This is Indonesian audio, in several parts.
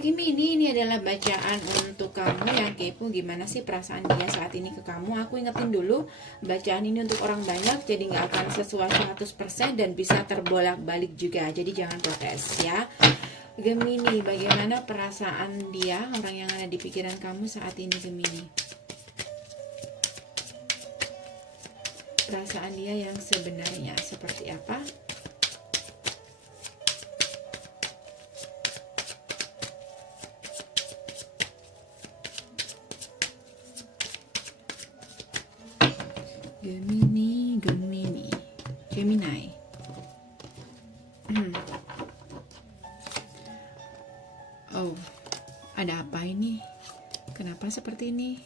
Gemini, ini adalah bacaan untuk kamu yang kepo. Gimana sih perasaan dia saat ini ke kamu? Aku ingetin dulu, bacaan ini untuk orang banyak, jadi nggak akan sesuai 100% dan bisa terbolak-balik juga. Jadi jangan protes ya. Gemini, bagaimana perasaan dia, orang yang ada di pikiran kamu saat ini, Gemini? Perasaan dia yang sebenarnya seperti apa? Gemini, Gemini. Oh, ada apa ini? Kenapa seperti ini?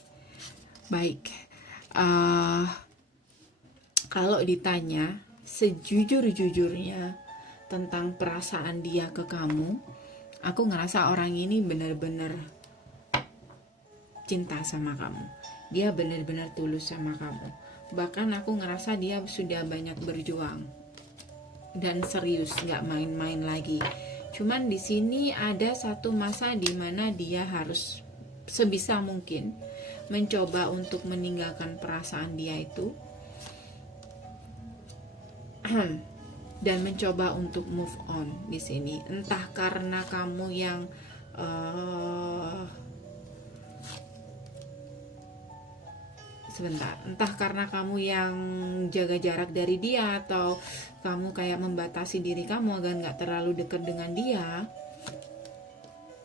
Baik, kalau ditanya sejujur-jujurnya tentang perasaan dia ke kamu, aku ngerasa orang ini benar-benar cinta sama kamu. Dia benar-benar tulus sama kamu. Bahkan aku ngerasa dia sudah banyak berjuang dan serius, nggak main-main lagi. Cuman di sini ada satu masa di mana dia harus sebisa mungkin mencoba untuk meninggalkan perasaan dia itu dan mencoba untuk move on di sini. Entah karena kamu yang entah karena kamu yang jaga jarak dari dia, atau kamu kayak membatasi diri kamu agar nggak terlalu dekat dengan dia,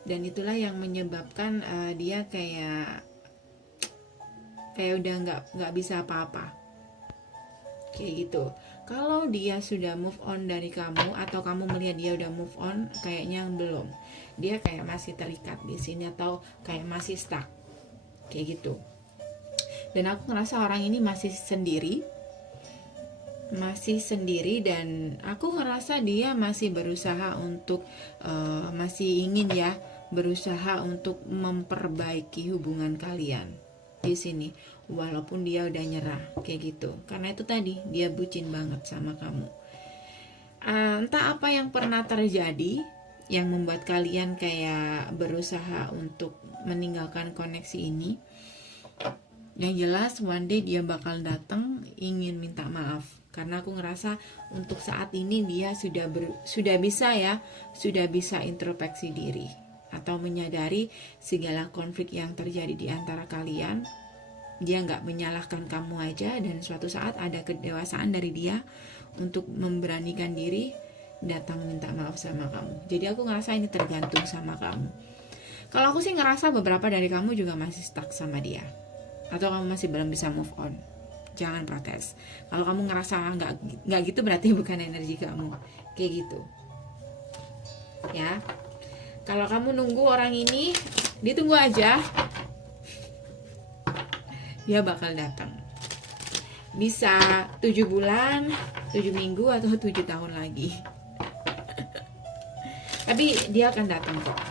dan itulah yang menyebabkan dia kayak udah nggak bisa apa-apa kayak gitu. Kalau dia sudah move on dari kamu, atau kamu melihat dia udah move on, kayaknya belum. Dia kayak masih terikat di sini, atau kayak masih stuck kayak gitu. Dan aku ngerasa orang ini masih sendiri, dan aku ngerasa dia masih berusaha untuk masih ingin ya berusaha untuk memperbaiki hubungan kalian di sini, walaupun dia udah nyerah kayak gitu. Karena itu tadi dia bucin banget sama kamu. Entah apa yang pernah terjadi yang membuat kalian kayak berusaha untuk meninggalkan koneksi ini. Yang jelas one day dia bakal datang ingin minta maaf, karena aku ngerasa untuk saat ini dia sudah bisa introspeksi diri atau menyadari segala konflik yang terjadi di antara kalian. Dia nggak menyalahkan kamu aja, dan suatu saat ada kedewasaan dari dia untuk memberanikan diri datang minta maaf sama kamu. Jadi aku ngerasa ini tergantung sama kamu. Kalau aku sih ngerasa beberapa dari kamu juga masih stuck sama dia, atau kamu masih belum bisa move on. Jangan protes. Kalau kamu ngerasa nggak gitu, berarti bukan energi kamu kayak gitu ya. Kalau kamu nunggu orang ini, ditunggu aja, dia bakal datang. Bisa 7 bulan, 7 minggu, atau 7 tahun lagi. Tapi dia akan datang kok,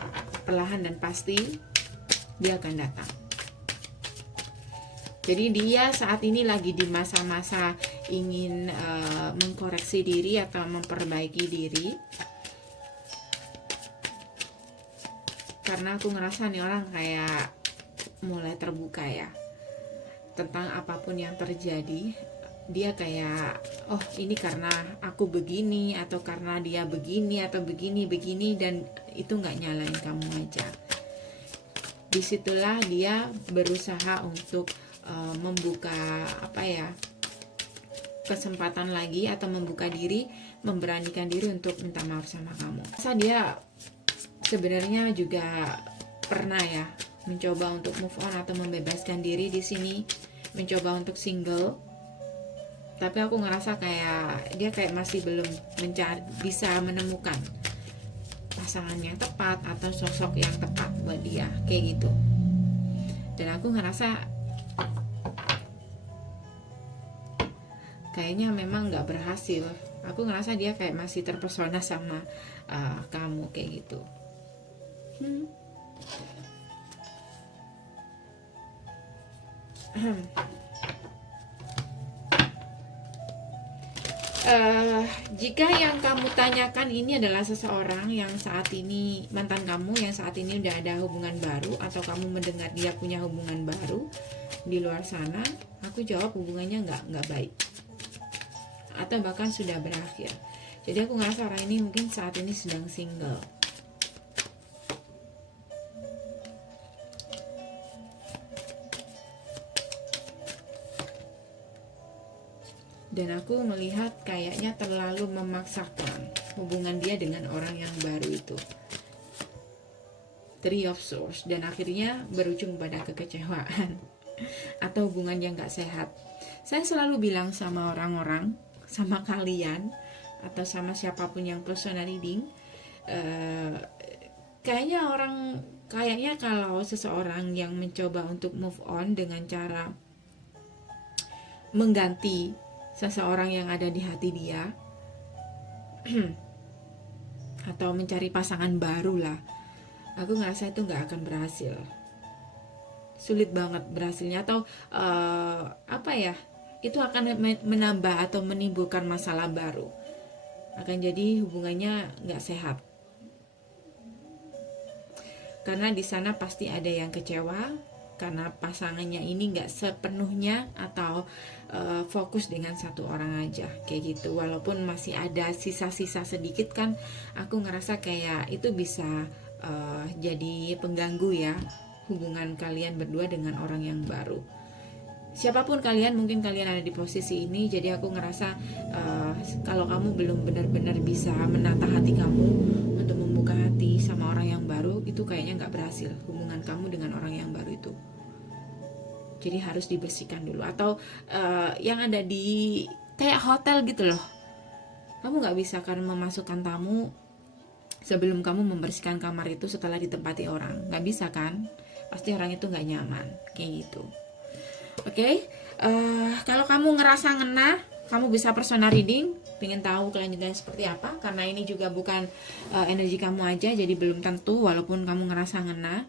perlahan dan pasti dia akan datang. Jadi dia saat ini lagi di masa-masa ingin mengkoreksi diri atau memperbaiki diri. Karena aku ngerasa nih orang kayak mulai terbuka ya tentang apapun yang terjadi. Dia kayak, oh ini karena aku begini, atau karena dia begini, atau begini, dan itu nggak nyalain kamu aja. Disitulah dia berusaha untuk membuka kesempatan lagi, atau membuka diri, memberanikan diri untuk minta maaf sama kamu. Masa dia sebenarnya juga pernah ya mencoba untuk move on atau membebaskan diri di sini, mencoba untuk single. Tapi aku ngerasa kayak dia kayak masih belum bisa menemukan pasangan yang tepat atau sosok yang tepat buat dia kayak gitu. Dan aku ngerasa kayaknya memang nggak berhasil. Aku ngerasa dia kayak masih terpesona sama kamu kayak gitu. Jika yang kamu tanyakan ini adalah seseorang yang saat ini mantan kamu, yang saat ini udah ada hubungan baru, atau kamu mendengar dia punya hubungan baru di luar sana, aku jawab hubungannya nggak baik, atau bahkan sudah berakhir. Jadi aku ngerasa orang ini mungkin saat ini sedang single. Dan aku melihat kayaknya terlalu memaksakan hubungan dia dengan orang yang baru itu. Three of Swords. Dan akhirnya berujung pada kekecewaan atau hubungan yang gak sehat. Saya selalu bilang sama orang-orang, sama kalian, atau sama siapapun yang personal reading, kayaknya kalau seseorang yang mencoba untuk move on dengan cara mengganti seseorang yang ada di hati dia atau mencari pasangan baru lah, aku ngerasa itu nggak akan berhasil, sulit banget berhasilnya, atau itu akan menambah atau menimbulkan masalah baru, akan jadi hubungannya nggak sehat, karena di sana pasti ada yang kecewa karena pasangannya ini nggak sepenuhnya atau fokus dengan satu orang aja kayak gitu. Walaupun masih ada sisa-sisa sedikit kan, aku ngerasa kayak itu bisa jadi pengganggu ya hubungan kalian berdua dengan orang yang baru. Siapapun kalian, mungkin kalian ada di posisi ini. Jadi aku ngerasa kalau kamu belum benar-benar bisa menata hati kamu untuk membuka hati sama orang yang baru, itu kayaknya nggak berhasil hubungan kamu dengan orang yang baru itu. Jadi harus dibersihkan dulu. Atau yang ada di kayak hotel gitu loh, kamu nggak bisa kan memasukkan tamu sebelum kamu membersihkan kamar itu setelah ditempati orang. Nggak bisa kan, pasti orang itu nggak nyaman kayak gitu. Oke, kalau kamu ngerasa ngena, kamu bisa personal reading, pengen tahu kelanjutannya seperti apa, karena ini juga bukan energi kamu aja, jadi belum tentu walaupun kamu ngerasa ngena.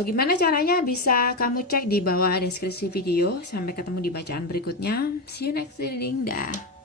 Gimana caranya? Bisa kamu cek di bawah deskripsi video. Sampai ketemu di bacaan berikutnya. See you next reading, dah.